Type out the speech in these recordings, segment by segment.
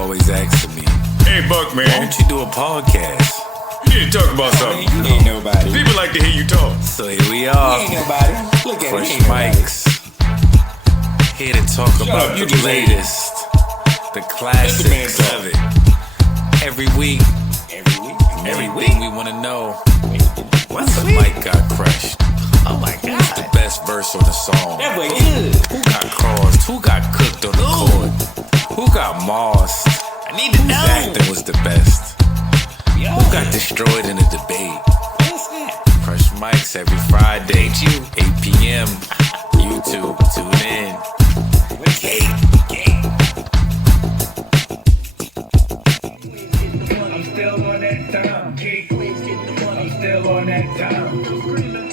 always asking me, Hey, Buck, man. why don't you do a podcast? You need to talk about something. Man, you ain't nobody. People like to hear you talk. So here we are, You ain't nobody. Look at Fresh it. He ain't nobody. Mics, here to talk about up, you the just latest, the man classics talk. of it. Every week, everything we want to know. What's the mic got crushed? Oh my What's the God. best verse on the song? That way good. Who got crossed? Who got cooked on the court? Who got mossed? I need to Whose know. acting was the best? Yo, Who got destroyed in a debate? what's that? Fresh Mics every Friday, 8 p.m. YouTube, tune in. Cake. I'm still on that time. Cake. I'm still on that time.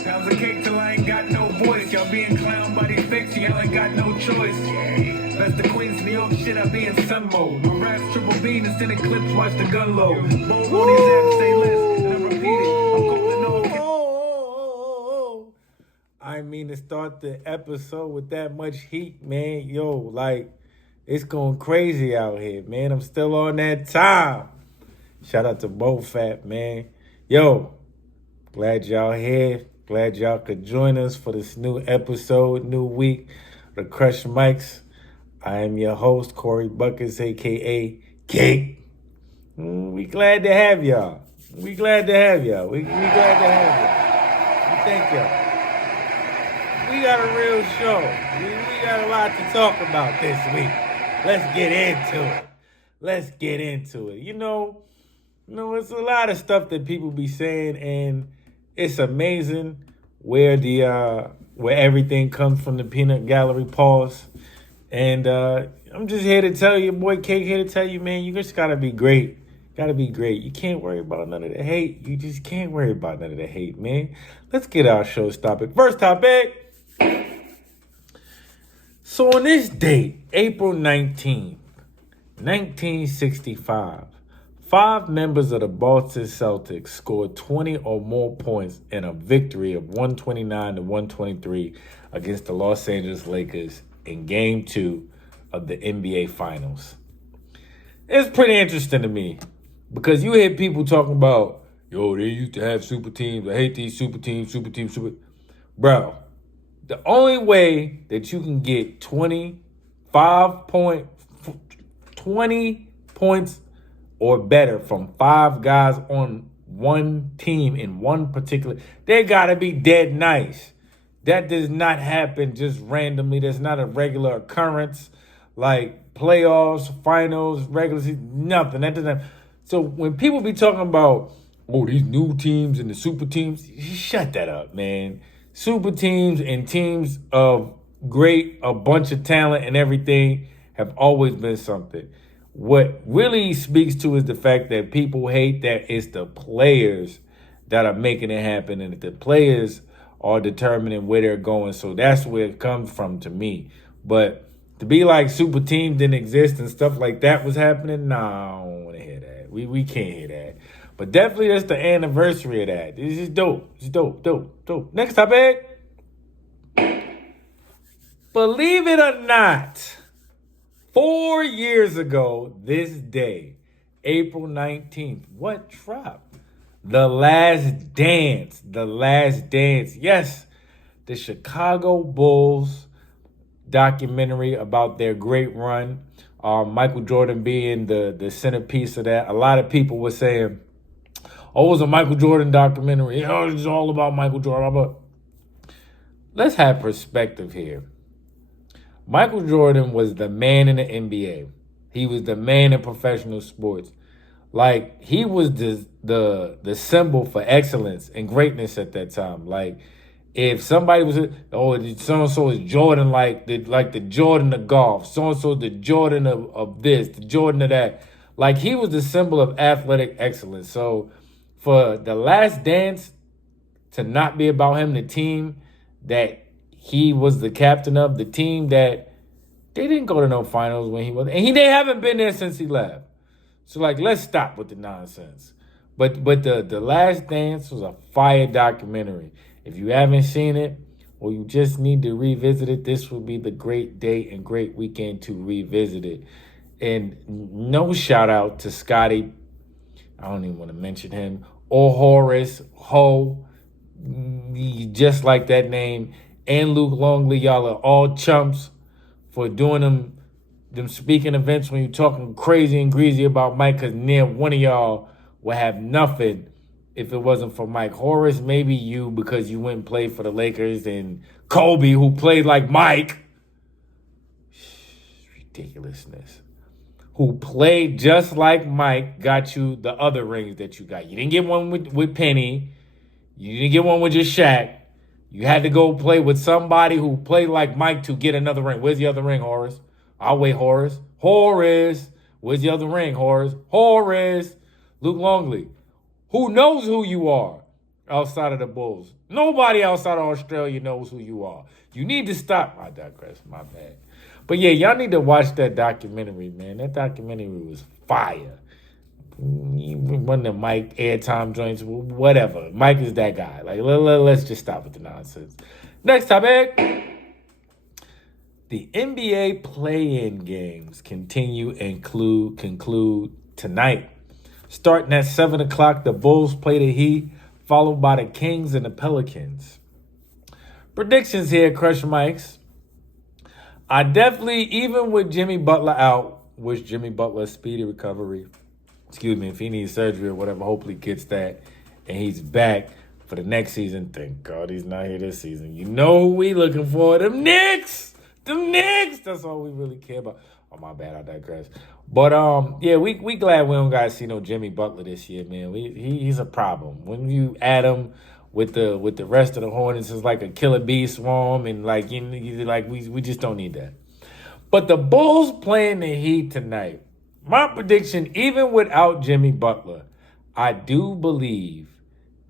Pounds of cake till I ain't got no voice. Y'all being clowned by these fakes, y'all ain't got no choice. That's the Queens, New York shit, I be in sun mode. My raps triple beam, instead of clips, watch the gun load. Bold on these apps, say less, and I repeat it. I'm calling all. I mean to start the episode with that much heat, man. Yo, like, it's going crazy out here, man. I'm still on that time. Shout out to BoFat, man. Yo, glad y'all here. Glad y'all could join us for this new episode, new week, the Crush Mics. I am your host, Korey Buckets, a.k.a. Cake. We glad to have y'all. We glad to have y'all. We glad to have y'all. We thank y'all. We got a real show. We got a lot to talk about this week. Let's get into it. You know, it's a lot of stuff that people be saying, and it's amazing where everything comes from the peanut gallery. Pause. And I'm just here to tell you, boy Cake, here to tell you, man, you just gotta be great. Gotta be great. You can't worry about none of the hate. You just can't worry about none of the hate, man. Let's get our show's topic. First topic. So on this date, April 19th, 1965, 5 members of the Boston Celtics scored 20 or more points in a victory of 129-123 against the Los Angeles Lakers in Game 2 of the NBA Finals. It's pretty interesting to me because you hear people talking about, yo, they used to have super teams. I hate these super teams. Bro, the only way that you can get 20 points or better from 5 guys on one team in one particular, they gotta be dead nice. That does not happen just randomly. That's not a regular occurrence. Like playoffs, finals, regular season, nothing. That doesn't happen. So when people be talking about, oh, these new teams and the super teams, shut that up, man. Super teams and teams of a bunch of talent and everything have always been something. What really speaks to is the fact that people hate that it's the players that are making it happen and that the players are determining where they're going. So that's where it comes from to me. But to be like super teams didn't exist and stuff like that was happening, nah, I don't want to hear that. We can't hear that. But definitely that's the anniversary of that. This is dope. It's dope. Next topic. Believe it or not, 4 years ago this day, April 19th, what dropped? The Last Dance. Yes, the Chicago Bulls documentary about their great run. Michael Jordan being the centerpiece of that. A lot of people were saying, oh, it was a Michael Jordan documentary. Oh, it's all about Michael Jordan. But let's have perspective here. Michael Jordan was the man in the NBA. He was the man in professional sports. Like, he was the symbol for excellence and greatness at that time. Like, if somebody was, oh, so-and-so is Jordan, like the Jordan of golf. So-and-so the Jordan of this, the Jordan of that. Like, he was the symbol of athletic excellence. So, for The Last Dance to not be about him, the team that he was the captain of, the team that they didn't go to no finals when he was, and they haven't been there since he left. So, like, let's stop with the nonsense. But the Last Dance was a fire documentary. If you haven't seen it, or you just need to revisit it, this would be the great day and great weekend to revisit it. And no shout out to Scotty. I don't even want to mention him. Or Horace, Ho, just like that name. And Luke Longley, y'all are all chumps for doing them speaking events when you're talking crazy and greasy about Mike, because near one of y'all would have nothing if it wasn't for Mike. Horace, maybe you, because you went and played for the Lakers, and Kobe, who played like Mike. Ridiculousness. Who played just like Mike, got you the other rings that you got. You didn't get one with Penny. You didn't get one with just Shaq. You had to go play with somebody who played like Mike to get another ring. Where's the other ring, Horace? I'll wait, Horace. Horace. Where's the other ring, Horace? Horace. Luke Longley. Who knows who you are outside of the Bulls? Nobody outside of Australia knows who you are. You need to stop. I digress. My bad. But yeah, y'all need to watch that documentary, man. That documentary was fire. One of the Mike airtime joints, whatever. Mike is that guy. Like, let's just stop with the nonsense. Next topic. The NBA play-in games continue and conclude tonight. Starting at 7 o'clock, the Bulls play the Heat, followed by the Kings and the Pelicans. Predictions here, Crush Mikes. I definitely, even with Jimmy Butler out, wish Jimmy Butler a speedy recovery. Excuse me, if he needs surgery or whatever, hopefully gets that. And he's back for the next season. Thank God he's not here this season. You know who we looking for? Them Knicks! Them Knicks! That's all we really care about. Oh, my bad, I digress. But, yeah, we glad we don't got to see no Jimmy Butler this year, man. He's a problem. When you add him with the rest of the Hornets, it's like a killer bee swarm, and like we just don't need that. But the Bulls playing the Heat tonight. My prediction, even without Jimmy Butler, I do believe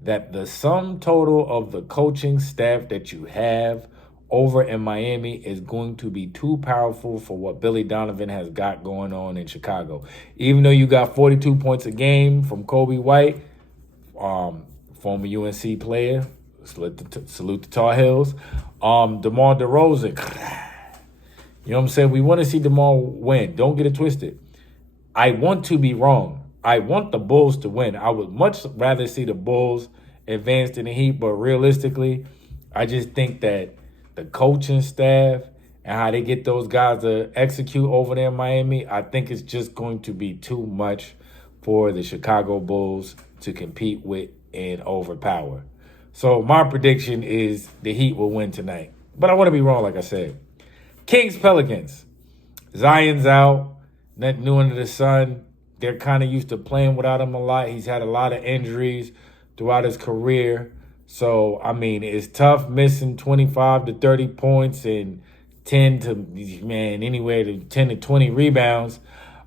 that the sum total of the coaching staff that you have over in Miami is going to be too powerful for what Billy Donovan has got going on in Chicago. Even though you got 42 points a game from Kobe White, former UNC player, salute the Tar Heels, DeMar DeRozan. You know what I'm saying? We want to see DeMar win. Don't get it twisted. I want to be wrong. I want the Bulls to win. I would much rather see the Bulls advance than the Heat, but realistically, I just think that the coaching staff and how they get those guys to execute over there in Miami, I think it's just going to be too much for the Chicago Bulls to compete with and overpower. So my prediction is the Heat will win tonight. But I want to be wrong, like I said. Kings, Pelicans. Zion's out. Nothing new under the sun. They're kind of used to playing without him a lot. He's had a lot of injuries throughout his career. So, I mean, it's tough missing 25 to 30 points and 10 to, anywhere to 10 to 20 rebounds.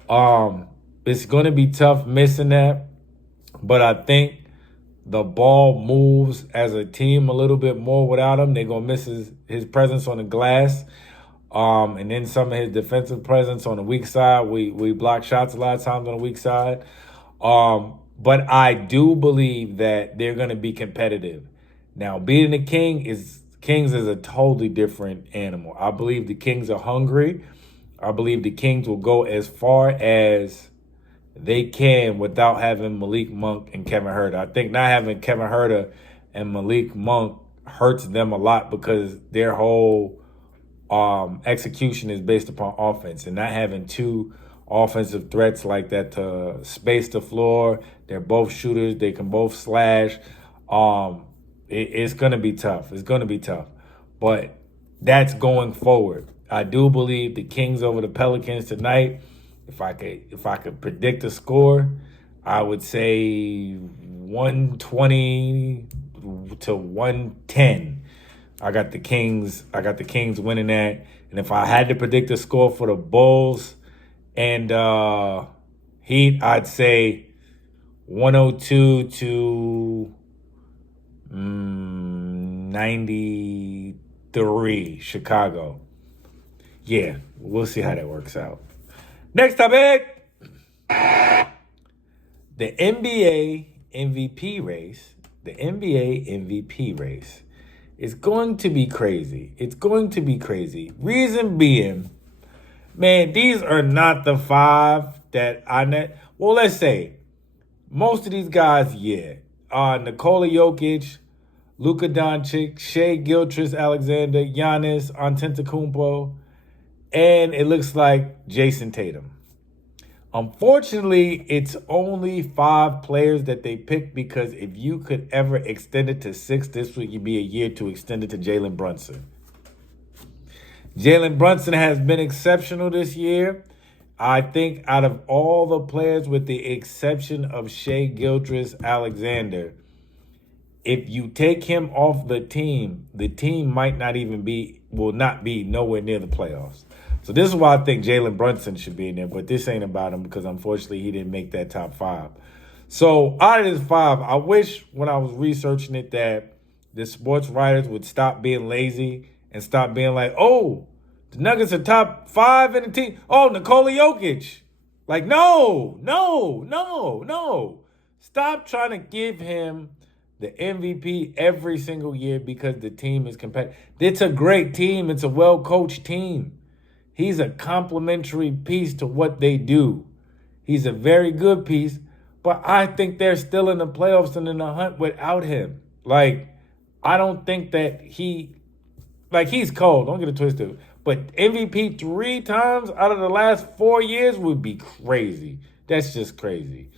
It's going to be tough missing that. But I think the ball moves as a team a little bit more without him. They're going to miss his presence on the glass. And then some of his defensive presence on the weak side. We block shots a lot of times on the weak side. But I do believe that they're going to be competitive. Now, beating the Kings is a totally different animal. I believe the Kings are hungry. I believe the Kings will go as far as they can without having Malik Monk and Kevin Huerter. I think not having Kevin Huerter and Malik Monk hurts them a lot because their whole execution is based upon offense, and not having two offensive threats like that to space the floor. They're both shooters. They can both slash. It's going to be tough. It's going to be tough. But that's going forward. I do believe the Kings over the Pelicans tonight. If I could predict a score, I would say 120 to 110. I got the Kings winning that. And if I had to predict a score for the Bulls and Heat, I'd say 102 to 93 Chicago. Yeah, we'll see how that works out. Next topic. The NBA MVP race. The NBA MVP race. It's going to be crazy. It's going to be crazy. Reason being, Man, these are not the five that I net. Well, let's say most of these guys, yeah. Nikola Jokic, Luka Doncic, Shea Gilgeous Alexander, Giannis Antetokounmpo, and it looks like Jason Tatum. Unfortunately, it's only 5 players that they picked because if you could ever extend it to 6, this would be a year to extend it to Jalen Brunson. Jalen Brunson has been exceptional this year. I think out of all the players, with the exception of Shea Gilgeous Alexander, if you take him off the team might not even will not be nowhere near the playoffs. So this is why I think Jalen Brunson should be in there, but this ain't about him because unfortunately he didn't make that top 5. So out of this 5, I wish when I was researching it that the sports writers would stop being lazy and stop being like, oh, the Nuggets are top 5 in the team. Oh, Nikola Jokic. Like, no. Stop trying to give him the MVP every single year because the team is competitive. It's a great team. It's a well-coached team. He's a complementary piece to what they do. He's a very good piece, but I think they're still in the playoffs and in the hunt without him. Like, I don't think that he's cold. Don't get it twisted. But MVP 3 times out of the last 4 years would be crazy. That's just crazy.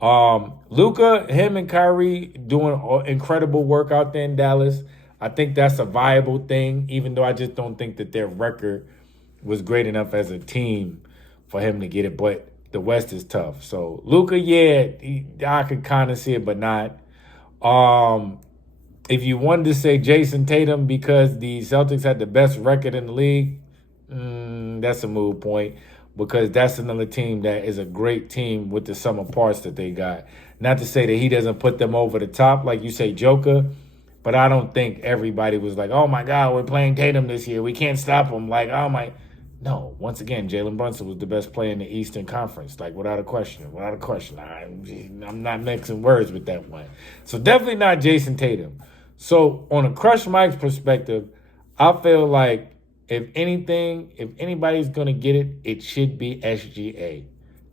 Luka, him and Kyrie doing incredible work out there in Dallas. I think that's a viable thing, even though I just don't think that their record was great enough as a team for him to get it. But the West is tough. So Luka, yeah, I could kind of see it, but not. If you wanted to say Jason Tatum because the Celtics had the best record in the league, that's a moot point because that's another team that is a great team with the sum of parts that they got. Not to say that he doesn't put them over the top like you say Joker, but I don't think everybody was like, oh, my God, we're playing Tatum this year. We can't stop him. Like, oh, my. No, once again, Jalen Brunson was the best player in the Eastern Conference, like without a question. I'm not mixing words with that one. So definitely not Jason Tatum. So on a Crush Mike's perspective, I feel like if anybody's going to get it, it should be SGA.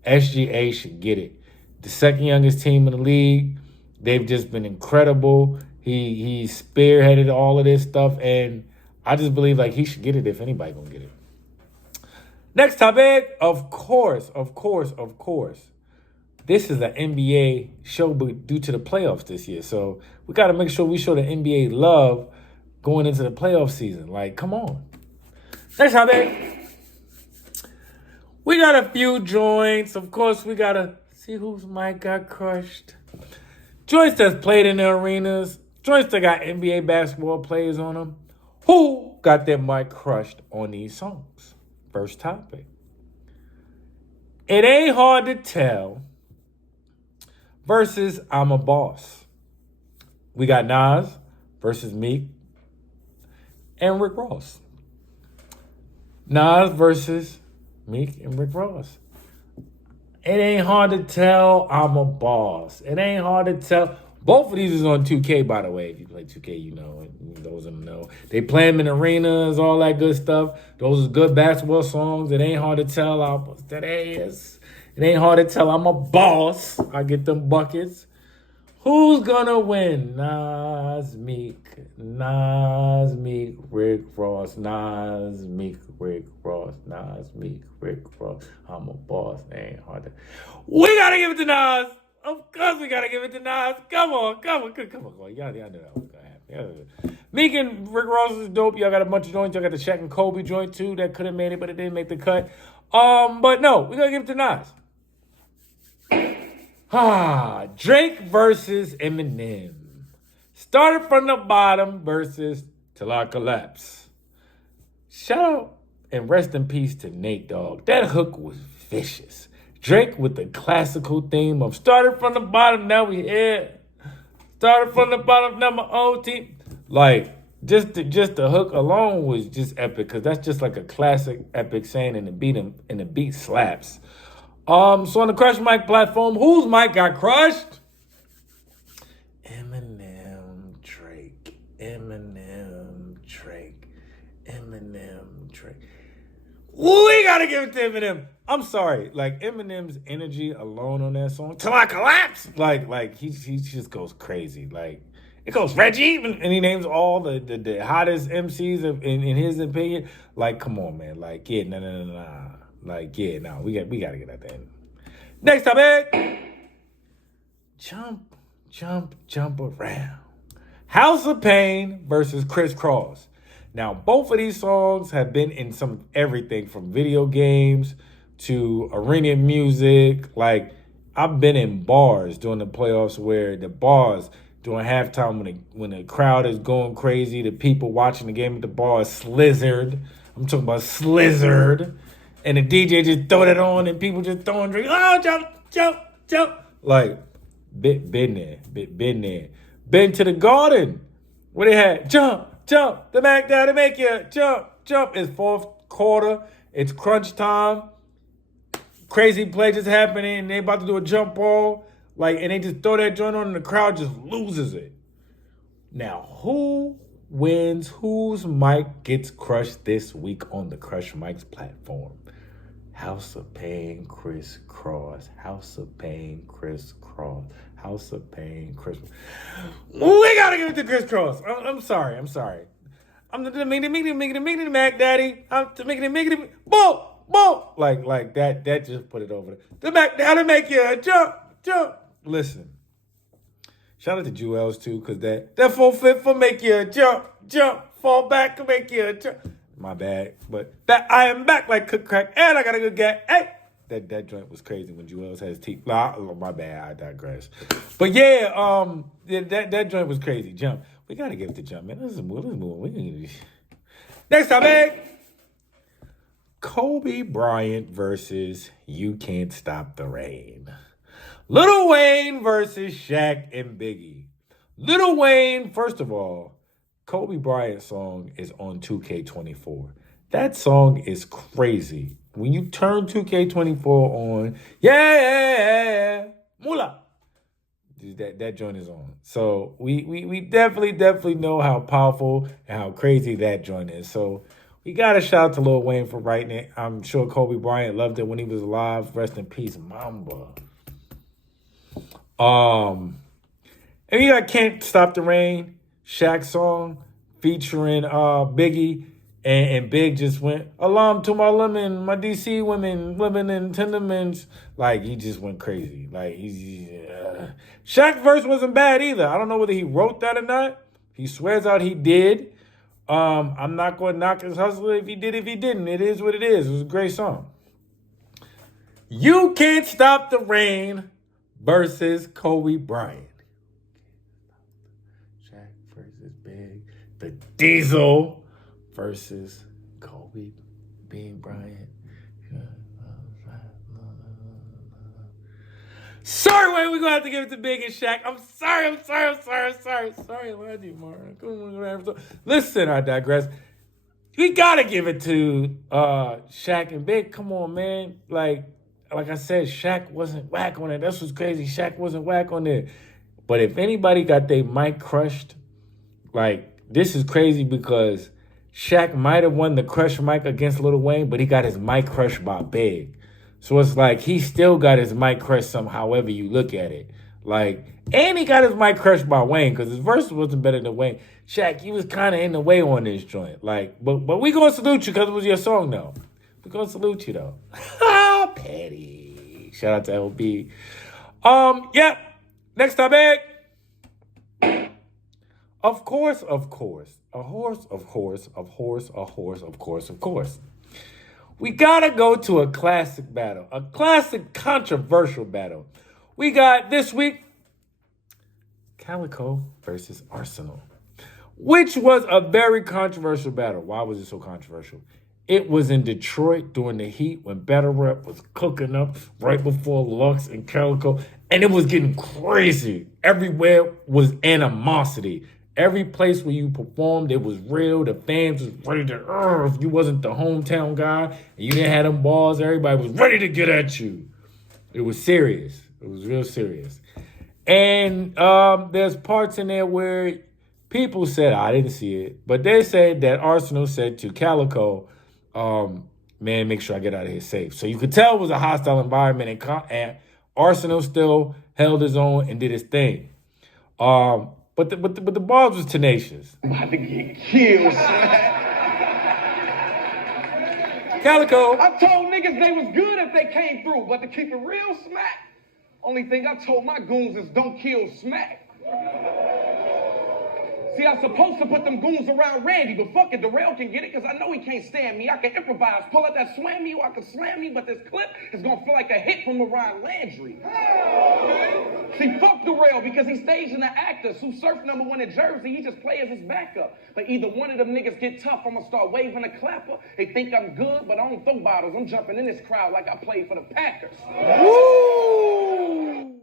SGA should get it. The second youngest team in the league. They've just been incredible. He spearheaded all of this stuff, and I just believe like he should get it if anybody going to get it. Next topic, of course. This is an NBA show due to the playoffs this year. So we got to make sure we show the NBA love going into the playoff season. Like, come on. Next topic. We got a few joints. Of course, we got to see whose mic got crushed. Joints that's played in the arenas. Joints that got NBA basketball players on them. Who got their mic crushed on these songs? First topic. It Ain't Hard to Tell versus I'm a Boss. We got Nas versus Meek and Rick Ross. Nas versus Meek and Rick Ross. It ain't hard to tell I'm a boss. It ain't hard to tell. Both of these is on 2K, by the way. If you play 2K, you know. Those of them know. They play them in arenas, all that good stuff. Those are good basketball songs. It ain't hard to tell that is. It ain't hard to tell I'm a boss. I get them buckets. Who's gonna win? Nas, Meek, Rick Ross. Nas, Meek, Rick Ross. Nas, Meek, Rick Ross. I'm a boss. It ain't hard to. We gotta give it to Nas. Of course we gotta give it to Nas. Come on. Y'all knew that was gonna happen. Meek and Rick Ross is dope. Y'all got a bunch of joints. Y'all got the Shaq and Kobe joint too that could have made it, but it didn't make the cut. But no, we gotta give it to Nas. Drake versus Eminem. Started from the bottom versus Till I Collapse. Shout out and rest in peace to Nate Dogg. That hook was vicious. Drake with the classical theme of started from the bottom, now we here. Started from the bottom, now my old team. Like, just the hook alone was just epic, because that's just like a classic epic saying, and the beat slaps. So on the Crush Mic platform, whose mic got crushed? Eminem, Drake. We gotta give it to Eminem. I'm sorry, like Eminem's energy alone on that song, till I collapse. Like he just goes crazy. Like it goes Reggie, and he names all the hottest MCs in his opinion. Like, come on, man. Like, yeah, no. Like, yeah, no, we gotta get that thing. Next topic. Jump around. House of Pain versus Crisscross. Now, both of these songs have been in some everything from video games to arena music. Like, I've been in bars during the playoffs where the bars during halftime when the crowd is going crazy, the people watching the game at the bar is slizzard. I'm talking about slizzard. And the DJ just throw that on and people just throwing drinks. Oh, jump. Like, been there. Been to the Garden where they had jump. The Mac down to make you jump. It's fourth quarter. It's crunch time. Crazy play just happening. And they about to do a jump ball. Like, and they just throw that joint on and the crowd just loses it. Now, who wins? Whose mic gets crushed this week on the Crush Mics platform? House of Pain, Crisscross. House of Pain, Crisscross. House of Pain, Crisscross. We gotta give it to Crisscross. I'm sorry. I'm the Mac Daddy. I'm the Miggity. Boom. Like that just put it over. The Mac Daddy make you jump. Listen. Shout out to Jewels too, because that 4/5 will make you jump. Fall back to make you jump. My bad, but I am back like cook crack, and I got a good guy. Hey, that joint was crazy when Jewels had his teeth. My bad, I digress. But yeah, that joint was crazy. Jump. We gotta give it to Jump, man. Let's move. Next topic. Kobe Bryant versus You Can't Stop the Rain. Lil Wayne versus Shaq and Biggie. Lil Wayne, first of all, Kobe Bryant's song is on 2K24. That song is crazy. When you turn 2K24 on, yeah, moolah, that joint is on. So we definitely know how powerful and how crazy that joint is. So we got to shout out to Lil Wayne for writing it. I'm sure Kobe Bryant loved it when he was alive. Rest in peace, Mamba. And you got Can't Stop the Rain, Shaq song featuring Biggie, and Big just went, alarm to my lemon, my DC women, living in Tendermans. Like, he just went crazy. Like, Shaq verse wasn't bad either. I don't know whether he wrote that or not. He swears out he did. I'm not going to knock his hustle if he didn't. It is what it is. It was a great song. You Can't Stop the Rain versus Kobe Bryant. Shaq versus Big. The Diesel versus Kobe Bryant. Sorry, Wayne, we're going to have to give it to Big and Shaq. I'm sorry. Sorry, I love you, Martin. Listen, I digress. We got to give it to Shaq and Big. Come on, man. Like I said, Shaq wasn't whack on it. That's what's crazy. Shaq wasn't whack on it. But if anybody got their mic crushed, like, this is crazy because Shaq might have won the crush mic against Lil Wayne, but he got his mic crushed by Big. So it's like he still got his mic crushed however you look at it. Like, and he got his mic crushed by Wayne because his verse wasn't better than Wayne. Shaq, he was kind of in the way on this joint. Like, but we gonna salute you because it was your song though. We gonna salute you though. Petty. Shout out to LB. Yep. Next topic. Of course. A horse. We gotta go to a classic battle, a classic controversial battle. We got this week, Calico versus ARSONAL, which was a very controversial battle. Why was it so controversial? It was in Detroit during the heat when Battle Rap was cooking up right before Lux and Calico, and it was getting crazy. Everywhere was animosity. Every place where you performed, it was real. The fans was ready to, if you wasn't the hometown guy and you didn't have them balls, everybody was ready to get at you. It was serious. It was real serious. And there's parts in there where people said, I didn't see it, but they said that ARSONAL said to Calico, man, make sure I get out of here safe. So you could tell it was a hostile environment, and Arsenal still held his own and did his thing. But the Barbs was tenacious. I'm about to get killed, Calico. I told niggas they was good if they came through, but to keep it real, smack. Only thing I told my goons is don't kill smack. See, I'm supposed to put them goons around Randy, but fuck it, Darrell can get it because I know he can't stand me. I can improvise, pull out that swammy, or I can slam me, but this clip is gonna feel like a hit from Mariah Landry. See, fuck Darrell because he's staging the actor. Who surf #1 in Jersey, he just play as his backup. But either one of them niggas get tough, I'm gonna start waving a clapper. They think I'm good, but I don't throw bottles. I'm jumping in this crowd like I played for the Packers. Woo!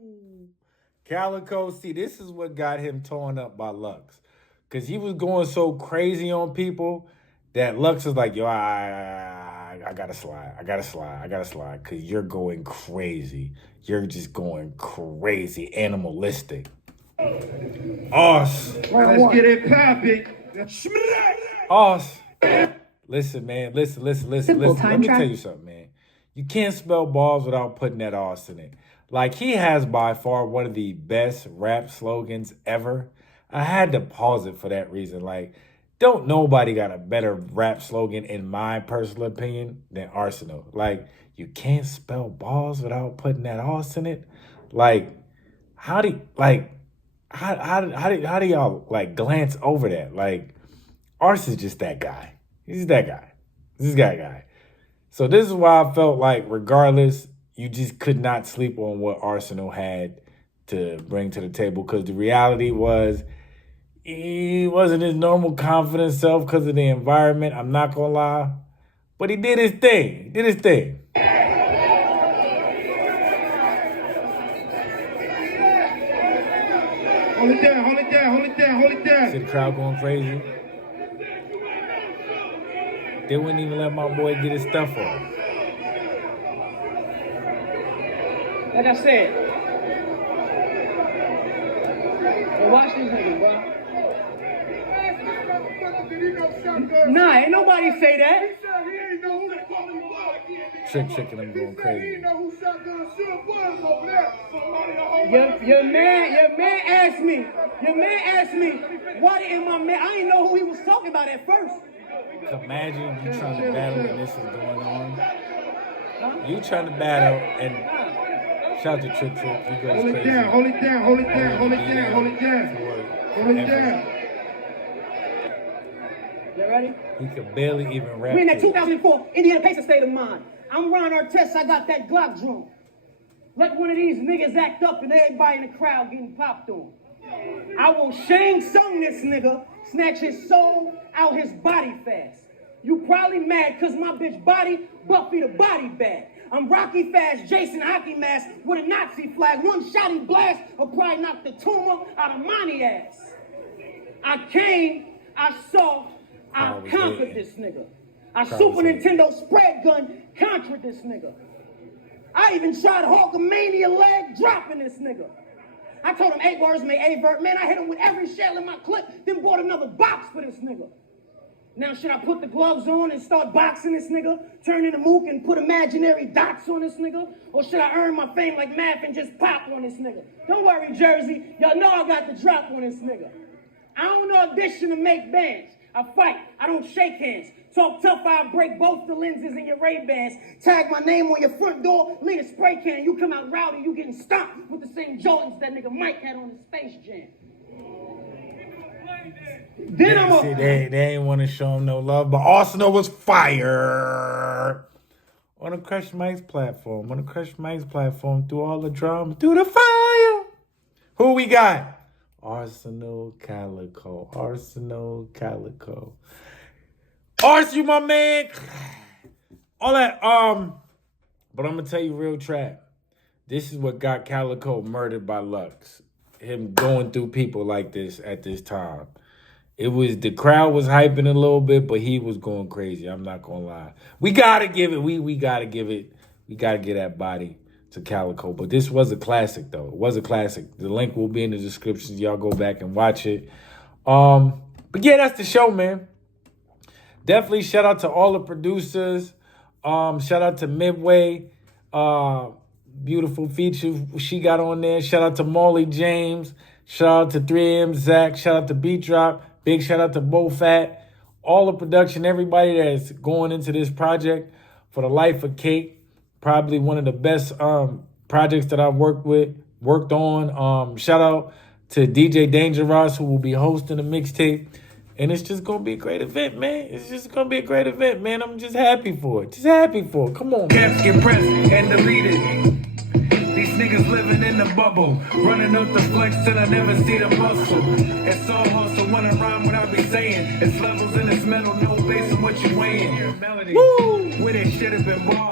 Calico, see, this is what got him torn up by Lux. Because he was going so crazy on people that Lux is like, yo, I gotta slide. I gotta slide. Because you're going crazy. You're just going crazy, animalistic. Let's get it poppin'. Listen, man. Listen. Let me tell you something, man. You can't spell balls without putting that arse in it. Like, he has by far one of the best rap slogans ever. I had to pause it for that reason. Like, don't nobody got a better rap slogan, in my personal opinion, than Arsenal. Like, you can't spell balls without putting that arse in it. Like, how do y'all like glance over that? Like, Ars is just that guy. He's that guy. This is that guy. So this is why I felt like, regardless, you just could not sleep on what Arsenal had to bring to the table, because the reality was he wasn't his normal confident self because of the environment. I'm not gonna lie, but he did his thing. Hold it down. See the crowd going crazy. They wouldn't even let my boy get his stuff off. Like I said, hey, watch these niggas, bro. Nah, ain't nobody say that. Trick, and I'm going crazy. Your man asked me, what in my man? I didn't know who he was talking about at first. Imagine you trying to battle and this is going on. You trying to battle and shout to Trick. He goes crazy. Hold it down. You ready? He could barely even rap. We in that 2004 Indiana Pacers state of mind. I'm Ron Artest, I got that Glock drum. Let one of these niggas act up and everybody in the crowd getting popped on. I will Shang Tsung this nigga, snatch his soul out his body fast. You probably mad cause my bitch body, Buffy the body bag. I'm Rocky Fast, Jason Hockey Mask with a Nazi flag. One shotty blast will probably knock the tumor out of Monty ass. I came, I saw, I conquered this nigga. I Super Nintendo spread gun conquered this nigga. I even tried Hulkamania leg dropping this nigga. I told him 8 words made 8 vert. Man, I hit him with every shell in my clip, then bought another box for this nigga. Now should I put the gloves on and start boxing this nigga, turn into Mook and put imaginary dots on this nigga? Or should I earn my fame like math and just pop on this nigga? Don't worry, Jersey. Y'all know I got the drop on this nigga. I don't audition to make bands. I fight. I don't shake hands. Talk tough, I'll break both the lenses in your Ray-Bans. Tag my name on your front door, leave a spray can. You come out rowdy, you getting stomped with the same Jordans that nigga Mike had on his Space Jam. Then I'm See, they ain't want to show him no love, but Arsenal was fire on the Crush Mike's platform. Through all the drums, through the fire. Who we got? Arsenal, Calico. Ars, you my man. All that, but I'm gonna tell you real trap. This is what got Calico murdered by Lux. Him going through people like this at this time. It was, the crowd was hyping a little bit, but he was going crazy. I'm not gonna lie. We gotta give that body to Calico. But this was a classic though. It was a classic. The link will be in the description. Y'all go back and watch it. But yeah, that's the show, man. Definitely shout out to all the producers. Shout out to Midway. Beautiful feature she got on there. Shout out to Molly James. Shout out to 3M Zach. Shout out to Beat Drop. Big shout out to Bo Fat. All the production, everybody that's going into this project for the life of Cake. Probably one of the best projects that I've worked on. Shout out to DJ Dangerous, who will be hosting the mixtape. And it's just going to be a great event, man. It's just going to be a great event, man. I'm just happy for it. Just happy for it. Come on, man. Caps get pressed and deleted. These niggas living in the bubble, running up the flex till I never see the muscle. It's all hustle, wanna rhyme what I be saying. It's levels and it's metal, no bass on what you weighing. Melody, where they should have been bars.